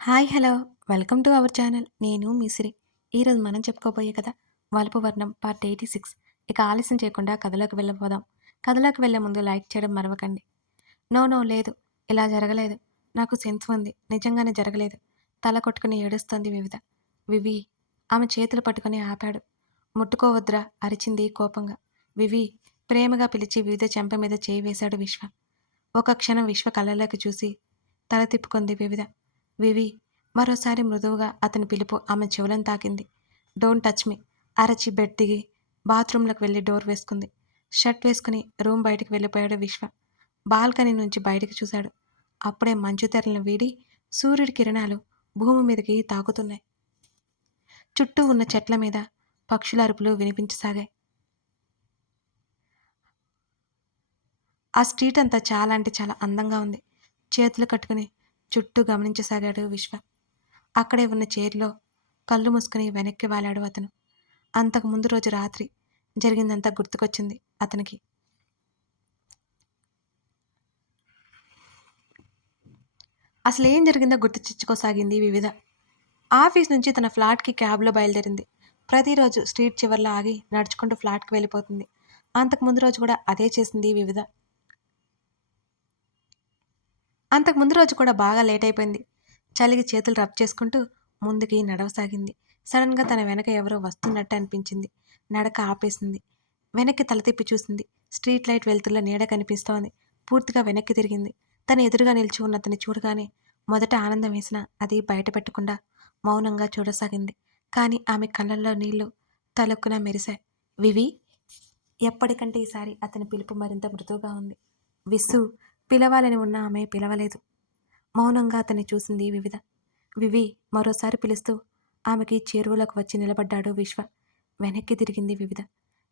Hi hello. Welcome to our channel. నేను మిసిరి ఈరోజు మనం చెప్పుకోబోయే కథ వలుపు వర్ణం పార్ట్ ఎయిటీ సిక్స్. ఇక ఆలస్యం చేయకుండా కథలోకి వెళ్ళబోదాం. కథలోకి వెళ్ళే ముందు లైక్ చేయడం మరవకండి. నో నో లేదు. ఇలా జరగలేదు. నాకు సెన్స్ ఉంది. నిజంగానే జరగలేదు. తల కొట్టుకుని ఏడుస్తోంది వివిధ. వివి ఆమె చేతులు పట్టుకుని ఆపాడు. ముట్టుకోవద్దురా అరిచింది కోపంగా. వివి ప్రేమగా పిలిచి వివిధ చెంప మీద చేయి వేశాడు విశ్వ. ఒక క్షణం విశ్వ కళ్ళలోకి చూసి తల తిప్పుకుంది వివిధ. వివి మరోసారి మృదువుగా అతని పిలుపు ఆమె చెవులను తాకింది. డోంట్ టచ్ మీ అరచి బెడ్ దిగి బాత్రూంలోకి వెళ్ళి డోర్ వేసుకుంది. షర్ట్ వేసుకుని రూమ్ బయటికి వెళ్ళిపోయాడు విశ్వ. బాల్కనీ నుంచి బయటికి చూశాడు. అప్పుడే మంచు తెరలను వీడి సూర్యుడి కిరణాలు భూమి మీదకి తాకుతున్నాయి. చుట్టూ ఉన్న చెట్ల మీద పక్షుల అరుపులు వినిపించసాగాయి. ఆ స్ట్రీట్ అంతా చాలా అంటే చాలా అందంగా ఉంది. చేతులు కట్టుకుని చుట్టూ గమనించసాగాడు విశ్వ. అక్కడే ఉన్న చైర్లో కళ్ళు మూసుకుని వెనక్కి వాలాడు అతను. అంతకు ముందు రోజు రాత్రి జరిగిందంతా గుర్తుకొచ్చింది అతనికి. అసలు ఏం జరిగిందో గుర్తు చిచ్చుకోసాగింది వివిధ. ఆఫీస్ నుంచి తన ఫ్లాట్కి క్యాబ్లో బయలుదేరింది. ప్రతిరోజు స్ట్రీట్ చివర్లో ఆగి నడుచుకుంటూ ఫ్లాట్కి వెళ్ళిపోతుంది. అంతకు ముందు రోజు కూడా అదే చేసింది వివిధ. అంతకు ముందు రోజు కూడా బాగా లేట్ అయిపోయింది. చలికి చేతులు రబ్ చేసుకుంటూ ముందుకి నడవసాగింది. సడన్గా తన వెనక ఎవరో వస్తున్నట్టు అనిపించింది. నడక ఆపేసింది. వెనక్కి తల తిప్పి చూసింది. స్ట్రీట్ లైట్ వెలుతుల్లో నీడ కనిపిస్తోంది. పూర్తిగా వెనక్కి తిరిగింది. తన ఎదురుగా నిలిచి ఉన్న అతన్ని చూడగానే మొదట ఆనందం వేసిన అది బయట పెట్టకుండా మౌనంగా చూడసాగింది. కానీ ఆమె కళ్ళల్లో నీళ్ళు తలొక్కున మెరిశాయి. వివి ఎప్పటికంటే ఈసారి అతని పిలుపు మరింత మృదువుగా ఉంది. విసు పిలవాలని ఉన్న ఆమె పిలవలేదు. మౌనంగా అతన్ని చూసింది వివిధ. వివి మరోసారి పిలుస్తూ ఆమెకి చేరువలోకి వచ్చి నిలబడ్డాడు విశ్వ. వెనక్కి తిరిగింది వివిధ.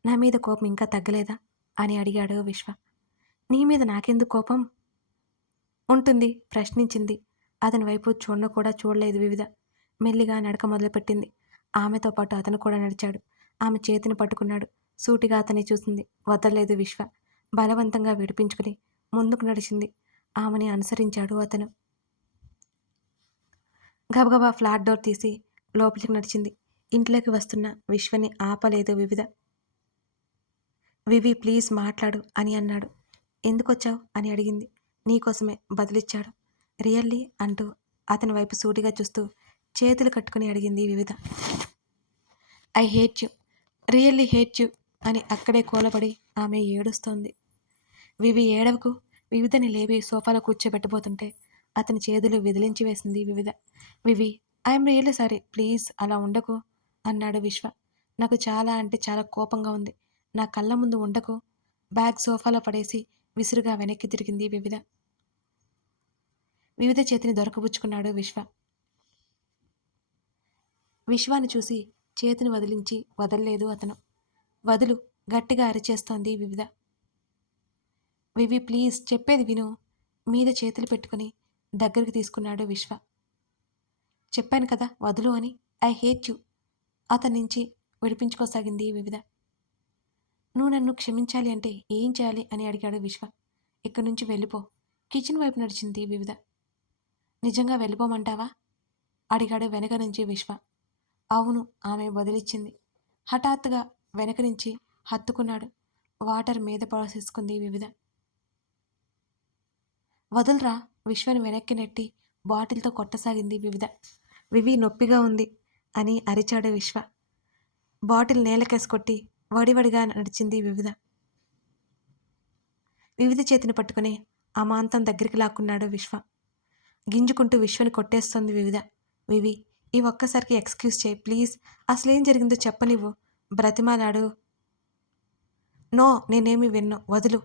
నా మీద కోపం ఇంకా తగ్గలేదా? అని అడిగాడు విశ్వ. నీ మీద నాకెందుకు కోపం? ఉంటుంది ప్రశ్నించింది. అతని వైపు చూడన కూడా చూడలేదు వివిధ. మెల్లిగా నడక మొదలుపెట్టింది. ఆమెతో పాటు అతను కూడా నడిచాడు. ఆమె చేతిని పట్టుకున్నాడు. సూటిగా అతన్ని చూసింది. వదలలేదు విశ్వ. బలవంతంగా విడిపించుకుని ముందుకు నడిచింది. ఆమెని అనుసరించాడు అతను. గబగబా ఫ్లాట్ డోర్ తీసి లోపలికి నడిచింది. ఇంట్లోకి వస్తున్న విశ్వని ఆపలేదు వివిధ. వివి ప్లీజ్ మాట్లాడు అని అన్నాడు. ఎందుకొచ్చావు అని అడిగింది. నీకోసమే బదిలిచ్చాడు. రియల్లీ అంటూ అతని వైపు సూటిగా చూస్తూ చేతులు కట్టుకుని అడిగింది Vividha. I hate you. Really hate you అని అక్కడే కూలబడి ఆమె ఏడుస్తోంది. వివి ఏడవకు. వివిధని లేవి సోఫాలో కూర్చోబెట్టబోతుంటే అతని చేతులు విదిలించి వేసింది Vividha. Vivi I'm really sorry. Please అలా ఉండకు అన్నాడు విశ్వ. నాకు చాలా అంటే చాలా కోపంగా ఉంది. నా కళ్ళ ముందు ఉండకు. బ్యాగ్ సోఫాలో పడేసి విసురుగా వెనక్కి తిరిగింది వివిధ. వివిధ చేతిని దొరకబుచ్చుకున్నాడు విశ్వ. విశ్వాన్ని చూసి చేతిని వదిలించి వదలలేదు అతను. వదులు గట్టిగా అరిచేస్తోంది వివిధ. వివి ప్లీజ్ చెప్పేది విను. మీద చేతులు పెట్టుకుని దగ్గరికి తీసుకున్నాడు విశ్వ. చెప్పాను కదా వదులు అని. I hate you. అతని నుంచి విడిపించుకోసాగింది వివిధ. నువ్వు నన్ను క్షమించాలి అంటే ఏం చేయాలి అని అడిగాడు విశ్వ. ఇక్కడి నుంచి వెళ్ళిపో. కిచెన్ వైపు నడిచింది వివిధ. నిజంగా వెళ్ళిపోమంటావా? అడిగాడు వెనక నుంచి విశ్వ. అవును ఆమె వదిలిచ్చింది. హఠాత్తుగా వెనక నుంచి హత్తుకున్నాడు. వాటర్ మీద పడసేసుకుంది వివిధ. వదులురా విశ్వని వెనక్కి నెట్టి బాటిల్తో కొట్టసాగింది వివిధ. వివి నొప్పిగా ఉంది అని అరిచాడు విశ్వ. బాటిల్ నేలకేసుకొట్టి వడివడిగా నడిచింది వివిధ. వివిధ చేతిని పట్టుకుని అమాంతం దగ్గరికి లాక్కున్నాడు విశ్వ. గింజుకుంటూ విశ్వని కొట్టేస్తుంది వివిధ. వివి ఈ ఒక్కసారికి ఎక్స్క్యూజ్ చేయి ప్లీజ్. అసలేం జరిగిందో చెప్పనివ్వు. బ్రతిమాలాడు. నో నేనేమి విన్ను. వదులు.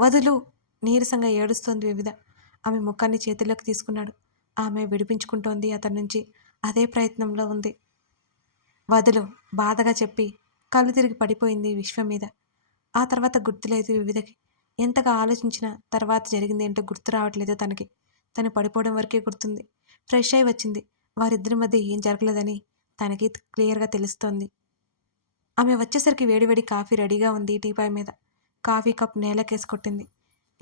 వదులు. నీరసంగా ఏడుస్తోంది వివిధ. ఆమె ముఖాన్ని చేతిలోకి తీసుకున్నాడు. ఆమె విడిపించుకుంటోంది అతని నుంచి. అదే ప్రయత్నంలో ఉంది. వదులు బాధగా చెప్పి కళ్ళు తిరిగి పడిపోయింది విశ్వం మీద. ఆ తర్వాత గుర్తులేదు వివిధకి. ఎంతగా ఆలోచించినా తర్వాత జరిగింది ఏంటో గుర్తు రావట్లేదు తనకి. తను పడిపోవడం వరకే గుర్తుంది. ఫ్రెష్ అయి వచ్చింది. వారిద్దరి మధ్య ఏం జరగలేదని తనకి క్లియర్గా తెలుస్తోంది. ఆమె వచ్చేసరికి వేడివేడి కాఫీ రెడీగా ఉంది టీపాయ్ మీద. కాఫీ కప్ నేలకేసి కొట్టింది.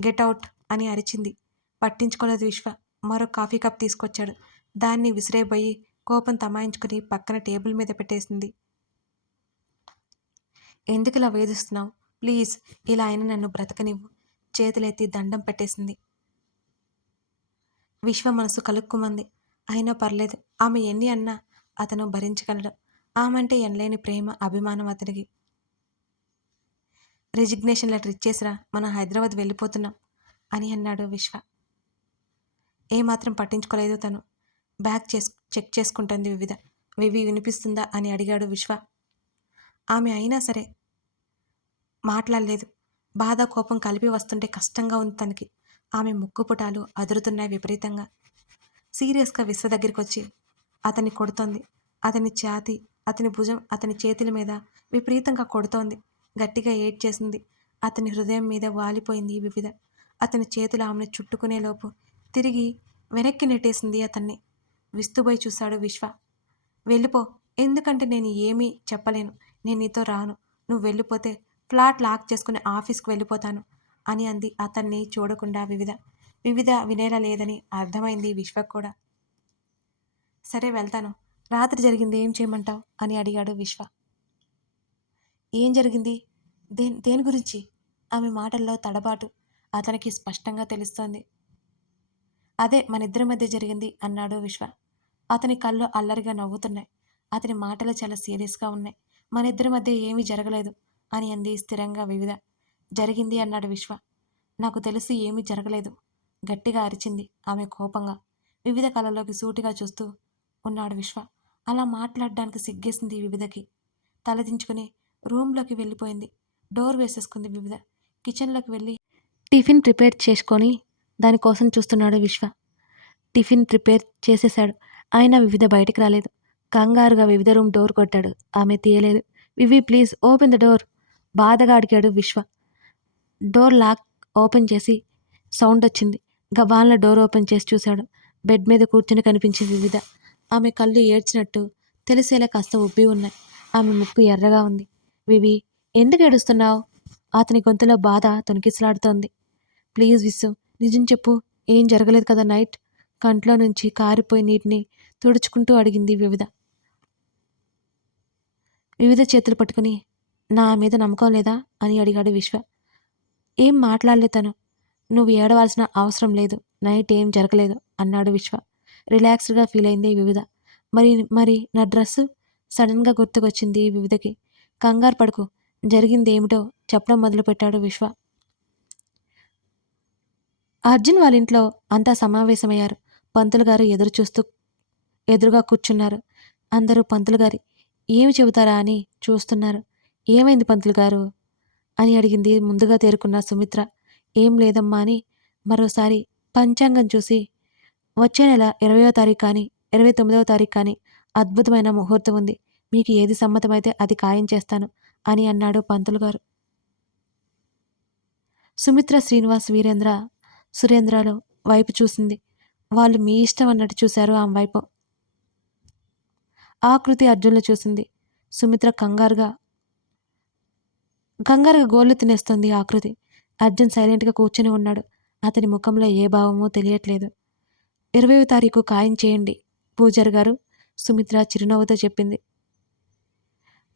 గెట్ అవుట్ అని అరిచింది. పట్టించుకోలేదు విశ్వ. మరో కాఫీ కప్ తీసుకొచ్చాడు. దాన్ని విసిరేబోయి కోపం తమాయించుకుని పక్కన టేబుల్ మీద పెట్టేసింది. ఎందుకు ఇలా వేధిస్తున్నావు? ప్లీజ్ ఇలా అయినా నన్ను బ్రతకనివ్వు. చేతులెత్తి దండం పెట్టేసింది. విశ్వ మనసు కలుక్కుమంది. అయినా పర్లేదు. ఆమె ఎన్ని అన్నా అతను భరించగలడు. ఆమె అంటే ఎనలేని ప్రేమ అభిమానం అతనికి. రెజిగ్నేషన్ లెటర్ ఇచ్చేసిరా మనం హైదరాబాద్ వెళ్ళిపోతున్నాం అని అన్నాడు విశ్వ. ఏమాత్రం పట్టించుకోలేదు తను. బ్యాగ్ చేస్ చెక్ చేసుకుంటుంది వివిధ. వివి వినిపిస్తుందా అని అడిగాడు విశ్వ. ఆమె అయినా సరే మాట్లాడలేదు. బాధ కోపం కలిపి వస్తుంటే కష్టంగా ఉంది తనకి. ఆమె ముక్కుపుటాలు అదురుతున్నాయి విపరీతంగా. సీరియస్గా విశ్వ దగ్గరికి వచ్చి అతన్ని కొడుతోంది. అతని ఛాతి అతని భుజం అతని చేతుల మీద విపరీతంగా కొడుతోంది. గట్టిగా ఏడ్చేసింది. అతని హృదయం మీద వాలిపోయింది వివిధ. అతని చేతులు ఆమెను చుట్టుకునేలోపు తిరిగి వెనక్కి నెట్టేసింది అతన్ని. విస్తుపోయి చూశాడు విశ్వ. వెళ్ళిపో. ఎందుకంటే నేను ఏమీ చెప్పలేను. నేను నీతో రాను. నువ్వు వెళ్ళిపోతే ఫ్లాట్ లాక్ చేసుకుని ఆఫీస్కి వెళ్ళిపోతాను అని అంది అతన్ని చూడకుండా వివిధ. వివిధ వినేలా లేదని అర్థమైంది విశ్వకు కూడా. సరే వెళ్తాను. రాత్రి జరిగింది ఏం చేయమంటావు? అని అడిగాడు విశ్వ. ఏం జరిగింది? దే దేని గురించి? ఆమె మాటల్లో తడబాటు అతనికి స్పష్టంగా తెలుస్తోంది. అదే మన ఇద్దరి మధ్య జరిగింది అన్నాడు విశ్వ. అతని కళ్ళు అల్లరిగా నవ్వుతున్నాయి. అతని మాటలు చాలా సీరియస్గా ఉన్నాయి. మన ఇద్దరి మధ్య ఏమీ జరగలేదు అని అంది స్థిరంగా వివిధ. జరిగింది అన్నాడు విశ్వ. నాకు తెలిసి ఏమీ జరగలేదు. గట్టిగా అరిచింది ఆమె కోపంగా. వివిధ కళలోకి సూటిగా చూస్తూ ఉన్నాడు విశ్వ. అలా మాట్లాడడానికి సిగ్గేసింది వివిధకి. తలదించుకుని రూమ్లోకి వెళ్ళిపోయింది. డోర్ వేసేసుకుంది వివిధ. కిచెన్లోకి వెళ్ళి టిఫిన్ ప్రిపేర్ చేసుకొని దానికోసం చూస్తున్నాడు విశ్వ. టిఫిన్ ప్రిపేర్ చేసేశాడు. ఆయన వివిధ బయటికి రాలేదు. కంగారుగా వివిధ రూమ్ డోర్ కొట్టాడు. ఆమె తీయలేదు. Vivi please open the door. బాధగా అడిగాడు విశ్వ. డోర్ లాక్ ఓపెన్ చేసి సౌండ్ వచ్చింది. గబాన్లో డోర్ ఓపెన్ చేసి చూశాడు. బెడ్ మీద కూర్చుని కనిపించింది వివిధ. ఆమె కళ్ళు ఏడ్చినట్టు తెలిసేలా కాస్త ఉబ్బి ఉన్నాయి. ఆమె ముక్కు ఎర్రగా ఉంది. వివి ఎందుకు ఏడుస్తున్నావు? అతని గొంతులో బాధ తొనికిసలాడుతోంది ప్లీజ్ విసు నిజం చెప్పు ఏం జరగలేదు కదా నైట్? కంట్లో నుంచి కారిపోయి నీటిని తుడుచుకుంటూ అడిగింది వివిధ. వివిధ చేతులు పట్టుకుని నా మీద నమ్మకం లేదా? అని అడిగాడు విశ్వ. ఏం మాట్లాడలే తను. నువ్వు ఏడవలసిన అవసరం లేదు. నైట్ ఏం జరగలేదు అన్నాడు విశ్వ. రిలాక్స్డ్గా ఫీల్ అయింది వివిధ. మరి మరి నా డ్రెస్సు? సడన్గా గుర్తుకొచ్చింది వివిధకి. కంగారు పడకు. జరిగింది ఏమిటో చెప్పడం మొదలుపెట్టాడు విశ్వ. అర్జున్ వాళ్ళ ఇంట్లో అంతా సమావేశమయ్యారు. పంతులు గారు ఎదురు చూస్తూ ఎదురుగా కూర్చున్నారు. అందరూ పంతులు గారి ఏమి చెబుతారా అని చూస్తున్నారు. ఏమైంది పంతులు గారు? అని అడిగింది ముందుగా తేరుకున్న సుమిత్ర. ఏం లేదమ్మా అని మరోసారి పంచాంగం చూసి వచ్చే నెల ఇరవయో తారీఖు కానీ ఇరవై తొమ్మిదవ తారీఖు కానీ అద్భుతమైన ముహూర్తం ఉంది. మీకు ఏది సమ్మతమైతే అది ఖాయం చేస్తాను అని అన్నాడు పంతులు గారు. సుమిత్ర శ్రీనివాస్ వీరేంద్ర సురేంద్రలో వైపు చూసింది. వాళ్ళు మీ ఇష్టం అన్నట్టు చూశారు ఆమె వైపు. ఆకృతి అర్జున్లు చూసింది. సుమిత్ర కంగారుగా కంగారుగా గోళ్ళు తినేస్తుంది ఆకృతి అర్జున్ సైలెంట్గా కూర్చొని ఉన్నాడు. అతని ముఖంలో ఏ భావమో తెలియట్లేదు. ఇరవై తారీఖు ఖాయం చేయండి పూజారి గారు సుమిత్ర చిరునవ్వుతో చెప్పింది.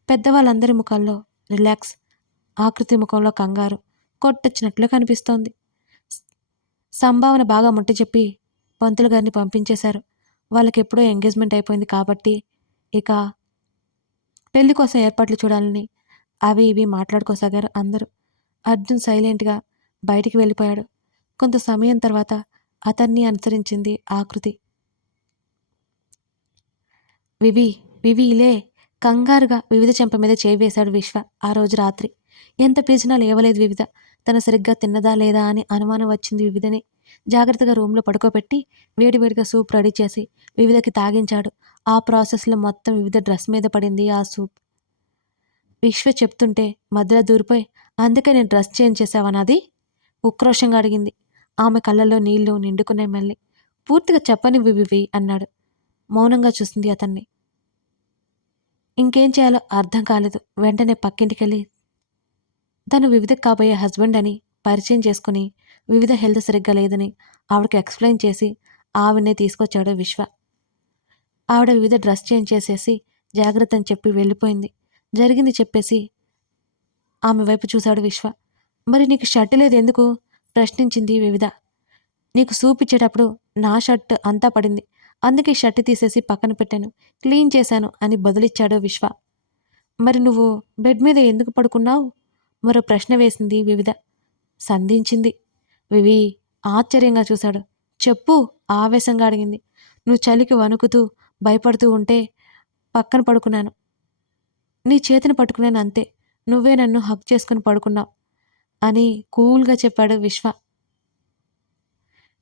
పెద్దవాళ్ళందరి ముఖాల్లో రిలాక్స్ ఆకృతి ముఖంలో కంగారు కొట్టొచ్చినట్లు కనిపిస్తోంది. సంభావన బాగా ముట్టి చెప్పి పంతులు గారిని పంపించేశారు. వాళ్ళకి ఎప్పుడో ఎంగేజ్మెంట్ అయిపోయింది కాబట్టి ఇక పెళ్ళి కోసం ఏర్పాట్లు చూడాలని అవి ఇవి మాట్లాడుకోసాగారు అందరూ. అర్జున్ సైలెంట్గా బయటికి వెళ్ళిపోయాడు. కొంత సమయం తర్వాత అతన్ని అనుసరించింది ఆకృతి. వివి వివి లే. కంగారుగా వివిధ చెంప మీద చేయి వేశాడు విశ్వ ఆ రోజు రాత్రి. ఎంత పిలిచినా లేవలేదు వివిధ. తను సరిగ్గా తిన్నదా లేదా అని అనుమానం వచ్చింది వివిధని. జాగ్రత్తగా రూమ్లో పడుకోబెట్టి వేడివేడిగా సూప్ రెడీ చేసి వివిధకి తాగించాడు. ఆ ప్రాసెస్లో మొత్తం వివిధ డ్రెస్ మీద పడింది ఆ సూప్. విశ్వ చెప్తుంటే మధ్యలో దూరిపోయి అందుకే నేను డ్రెస్ చేంజ్ చేసావనాది ఉక్రోషంగా అడిగింది. ఆమె కళ్ళల్లో నీళ్ళు నిండుకున్నాయి మళ్ళీ. పూర్తిగా చెప్పని వివి అన్నాడు. మౌనంగా చూసింది అతన్ని. ఇంకేం చేయాలో అర్థం కాలేదు. వెంటనే పక్కింటికెళ్ళి తను వివిధ కాబోయే హస్బెండ్ అని పరిచయం చేసుకుని వివిధ హెల్త్ సరిగ్గా లేదని ఆవిడకి ఎక్స్ప్లెయిన్ చేసి ఆవిడనే తీసుకొచ్చాడు విశ్వ. ఆవిడ వివిధ డ్రెస్ చేంజ్ చేసేసి జాగ్రత్త అని చెప్పి వెళ్ళిపోయింది. జరిగింది చెప్పేసి ఆమె వైపు చూశాడు విశ్వ. మరి నీకు షర్ట్ లేదు ఎందుకు? ప్రశ్నించింది వివిధ. నీకు సూప్ ఇచ్చేటప్పుడు నా షర్ట్ అంతా పడింది. అందుకే షర్ట్ తీసేసి పక్కన పెట్టాను. క్లీన్ చేశాను అని బదులిచ్చాడు విశ్వ. మరి నువ్వు బెడ్ మీద ఎందుకు పడుకున్నావు? మరో ప్రశ్న వేసింది వివిధ. సంధించింది. వివి ఆశ్చర్యంగా చూశాడు. చెప్పు ఆవేశంగా అడిగింది. నువ్వు చలికి వణుకుతూ భయపడుతూ ఉంటే పక్కన పడుకున్నాను. నీ చేతిని పట్టుకున్నాను అంతే. నువ్వే నన్ను హక్ చేసుకుని పడుకున్నావు అని కూల్గా చెప్పాడు విశ్వ.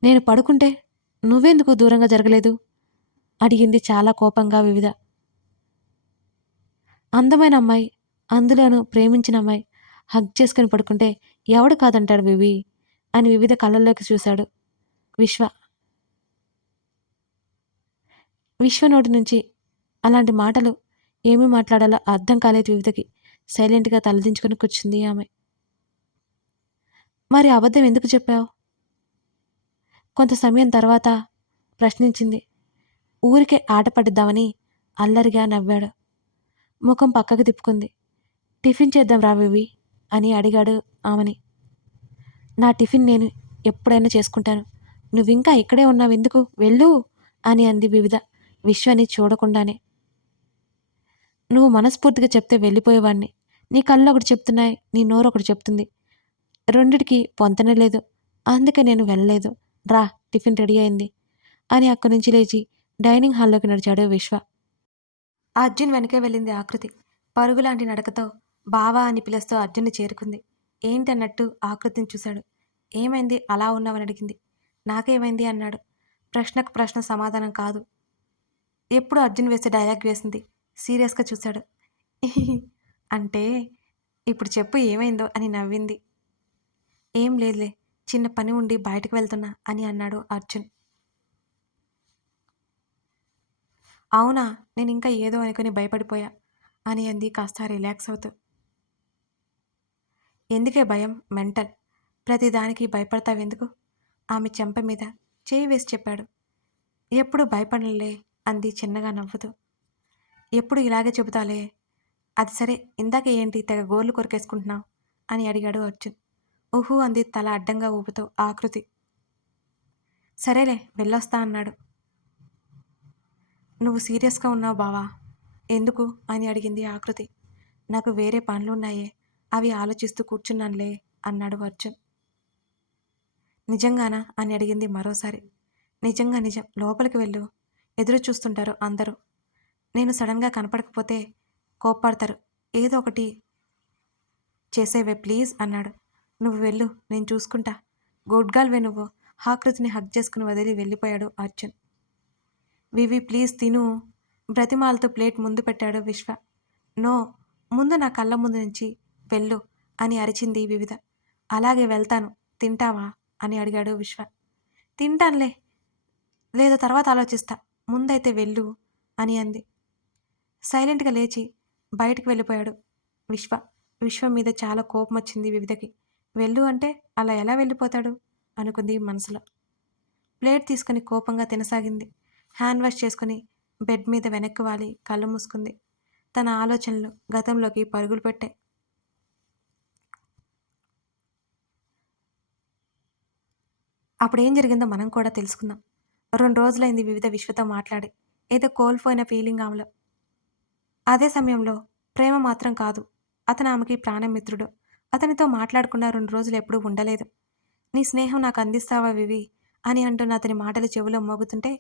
నేను పడుకుంటే నువ్వెందుకు దూరంగా జరగలేదు? అడిగింది చాలా కోపంగా వివిధ. అందమైన అమ్మాయి అందులోనూ ప్రేమించిన అమ్మాయి హగ్ చేసుకుని పడుకుంటే ఎవడు కాదంటాడు వివి అని వివిధ కళ్ళల్లోకి చూశాడు. విశ్వ. విశ్వ నోటి నుంచి అలాంటి మాటలు ఏమి మాట్లాడాలో అర్థం కాలేదు వివిధకి. సైలెంట్గా తలదించుకుని కూర్చుంది ఆమె. మరి అబద్ధం ఎందుకు చెప్పావు? కొంత సమయం తర్వాత ప్రశ్నించింది. ఊరికే ఆట పడిద్దామని అల్లరిగా నవ్వాడు. ముఖం పక్కకు తిప్పుకుంది. టిఫిన్ చేద్దాం రావివి అని అడిగాడు ఆమెని. నా టిఫిన్ నేను ఎప్పుడైనా చేసుకుంటాను. నువ్వింకా ఇక్కడే ఉన్నావు ఎందుకు? వెళ్ళు అని అంది వివిధ విశ్వని చూడకుండానే. నువ్వు మనస్ఫూర్తిగా చెప్తే వెళ్ళిపోయేవాడిని. నీ కళ్ళు ఒకటి చెప్తున్నాయి నీ నోరు ఒకటి చెప్తుంది. రెండిటికి పొంతనే లేదు. అందుకే నేను వెళ్ళలేదు. రా టిఫిన్ రెడీ అయింది అని అక్కడి నుంచి లేచి డైనింగ్ హాల్లోకి నడిచాడు విశ్వ. అర్జున్ వెనకే వెళ్ళింది ఆకృతి. పరుగులాంటి నడకతో బావా అని పిలుస్తూ అర్జున్ని చేరుకుంది. ఏంటన్నట్టు ఆకృతిని చూశాడు. ఏమైంది? అలా ఉన్నావని అడిగింది. నాకేమైంది? అన్నాడు. ప్రశ్నకు ప్రశ్న సమాధానం కాదు. ఎప్పుడు అర్జున్ వేసే డైలాగ్ వేసింది? సీరియస్గా చూశాడు. అంటే ఇప్పుడు చెప్పు ఏమైందో అని నవ్వింది. ఏం లేదులే చిన్న పని ఉండి బయటకు వెళ్తున్నా అని అన్నాడు అర్జున్. అవునా? నేను ఇంకా ఏదో అనుకుని భయపడిపోయా అని అంది కాస్త రిలాక్స్ అవుతూ. ఎందుకే భయం? మెంటల్. ప్రతిదానికి భయపడతావెందుకు? ఆమె చెంప మీద చేయి వేసి చెప్పాడు. ఎప్పుడు భయపడలే అంది చిన్నగా నవ్వుతూ. ఎప్పుడు ఇలాగే చెబుతాలే? అది సరే ఇందాక ఏంటి తెగ గోర్లు కొరికేసుకుంటున్నావు? అని అడిగాడు అర్జున్. ఊహు అంది తల అడ్డంగా ఊపుతూ ఆకృతి. సరేలే వెళ్ళొస్తా అన్నాడు. నువ్వు సీరియస్గా ఉన్నావు బావా. ఎందుకు? అని అడిగింది ఆకృతి. నాకు వేరే పనులున్నాయే. అవి ఆలోచిస్తూ కూర్చున్నానులే అన్నాడు అర్జున్. నిజంగానా? అని అడిగింది మరోసారి. నిజంగా నిజం. లోపలికి వెళ్ళు. ఎదురు చూస్తుంటారు అందరూ. నేను సడన్గా కనపడకపోతే కోప్పడతారు. ఏదో ఒకటి చేసేవే ప్లీజ్ అన్నాడు. నువ్వు వెళ్ళు. నేను చూసుకుంటా. గుడ్ గర్ల్వే నువ్వు. ఆకృతిని హక్ చేసుకుని వదిలి వెళ్ళిపోయాడు అర్జున్. వివి ప్లీజ్ తిను. బ్రతిమాలతో ప్లేట్ ముందు పెట్టాడు విశ్వ. నో ముందు నా కళ్ళ ముందు నుంచి వెళ్ళు అని అరిచింది వివిధ. అలాగే వెళ్తాను తింటావా అని అడిగాడు విశ్వ. తింటానులే లేదా తర్వాత ఆలోచిస్తా ముందైతే వెళ్ళు అని అంది. సైలెంట్గా లేచి బయటికి వెళ్ళిపోయాడు విశ్వ. విశ్వం మీద చాలా కోపం వచ్చింది వివిధకి. వెళ్ళు అంటే అలా ఎలా వెళ్ళిపోతాడు? అనుకుంది మనసులో. ప్లేట్ తీసుకుని కోపంగా తినసాగింది. హ్యాండ్ వాష్ చేసుకుని బెడ్ మీద వెనక్కి వాలి కళ్ళు మూసుకుంది. తన ఆలోచనలు గతంలోకి పరుగులు పెట్టాయి. అప్పుడేం జరిగిందో మనం కూడా తెలుసుకుందాం. రెండు రోజులైంది వివిధ విశ్వతో మాట్లాడి. ఏదో కోల్పోయిన ఫీలింగ్ ఆమెలో. అదే సమయంలో ప్రేమ మాత్రం కాదు. అతను ఆమెకి ప్రాణమిత్రుడు అతనితో మాట్లాడకుండా రెండు రోజులు ఎప్పుడూ ఉండలేదు. నీ స్నేహం నాకు అందిస్తావా వివి? అని అంటున్న అతని మాటలు చెవిలో మోగుతుంటే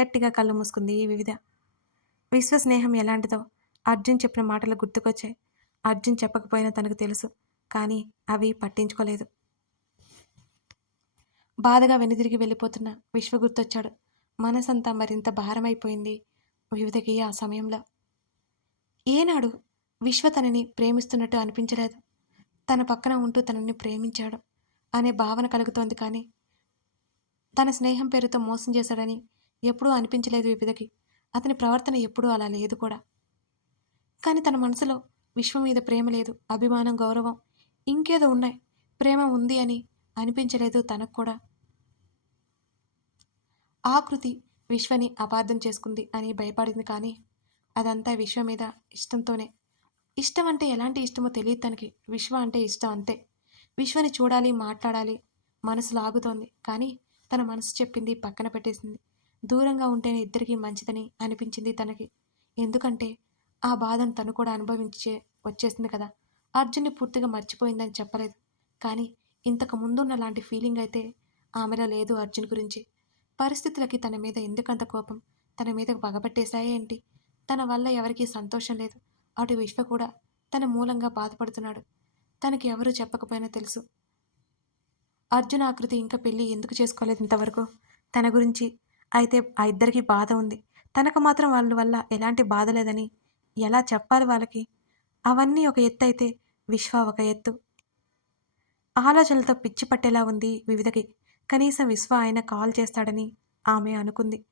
గట్టిగా కళ్ళు మూసుకుంది ఈ వివిధ. విశ్వ స్నేహం ఎలాంటిదో అర్జున్ చెప్పిన మాటలు గుర్తుకొచ్చాయి. అర్జున్ చెప్పకపోయినా తనకు తెలుసు కానీ అవి పట్టించుకోలేదు. బాధగా వెనుదిరిగి వెళ్ళిపోతున్న విశ్వ గుర్తొచ్చాడు. మనసంతా మరింత భారమైపోయింది వివిధకి ఆ సమయంలో. ఏనాడు విశ్వ తనని ప్రేమిస్తున్నట్టు అనిపించలేదు. తన పక్కన ఉంటూ తనని ప్రేమించాడు అనే భావన కలుగుతోంది కానీ తన స్నేహం పేరుతో మోసం చేశాడని ఎప్పుడూ అనిపించలేదు వివిధకి. అతని ప్రవర్తన ఎప్పుడూ అలా లేదు కూడా. కానీ తన మనసులో విశ్వం మీద ప్రేమ లేదు అభిమానం గౌరవం ఇంకేదో ఉన్నాయి. ప్రేమ ఉంది అని అనిపించలేదు తనకు కూడా. ఆకృతి విశ్వని అపార్థం చేసుకుంది అని భయపడింది కానీ అదంతా విశ్వ మీద ఇష్టంతోనే. ఇష్టం అంటే ఎలాంటి ఇష్టమో తెలియదు తనకి. విశ్వ అంటే ఇష్టం అంతే. విశ్వని చూడాలి మాట్లాడాలి మనసు లాగుతోంది కానీ తన మనసు చెప్పింది పక్కన పెట్టేసింది. దూరంగా ఉంటేనే ఇద్దరికీ మంచిదని అనిపించింది తనకి. ఎందుకంటే ఆ బాధను తను కూడా అనుభవించే వచ్చేసింది కదా. అర్జున్ని పూర్తిగా మర్చిపోయిందని చెప్పలేదు. కానీ ఇంతకు ముందున్న లాంటి ఫీలింగ్ అయితే ఆమెలో లేదు అర్జున్ గురించి. పరిస్థితులకి తన మీద ఎందుకంత కోపం? తన మీద పగబట్టేశాయే ఏంటి? తన వల్ల ఎవరికీ సంతోషం లేదు. అటు విశ్వ కూడా తన మూలంగా బాధపడుతున్నాడు. తనకి ఎవరూ చెప్పకపోయినా తెలుసు. అర్జున్ ఆకృతి ఇంకా పెళ్ళి ఎందుకు చేసుకోలేదు ఇంతవరకు? తన గురించి అయితే ఆ ఇద్దరికి బాధ ఉంది. తనకు మాత్రం వాళ్ళ వల్ల ఎలాంటి బాధ లేదని ఎలా చెప్పాలి వాళ్ళకి? అవన్నీ ఒక ఎత్తు అయితే విశ్వ ఒక ఎత్తు. ఆలోచనలతో పిచ్చి పట్టేలా ఉంది వివిధకి. కనీసం విశ్వ ఆయన కాల్ చేస్తాడని ఆమె అనుకుంది.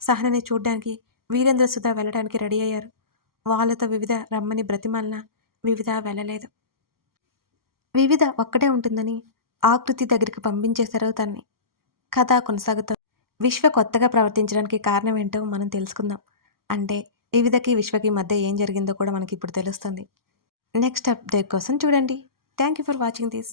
సహనని చూడ్డానికి వీరేంద్ర సుధా వెళ్ళడానికి రెడీ అయ్యారు. వాళ్ళతో వివిధ రమ్మని బ్రతిమాలిన వివిధ వెళ్ళలేదు. వివిధ ఒక్కటే ఉంటుందని ఆకృతి దగ్గరికి పంపించేశారు తన్ని. కథ కొనసాగుతుంది. విశ్వ కొత్తగా ప్రవర్తించడానికి కారణం ఏంటో మనం తెలుసుకుందాం. అంటే వివిధకి విశ్వకి మధ్య ఏం జరిగిందో కూడా మనకి ఇప్పుడు తెలుస్తుంది. నెక్స్ట్ అప్డేట్ కోసం చూడండి. Thank you for watching this.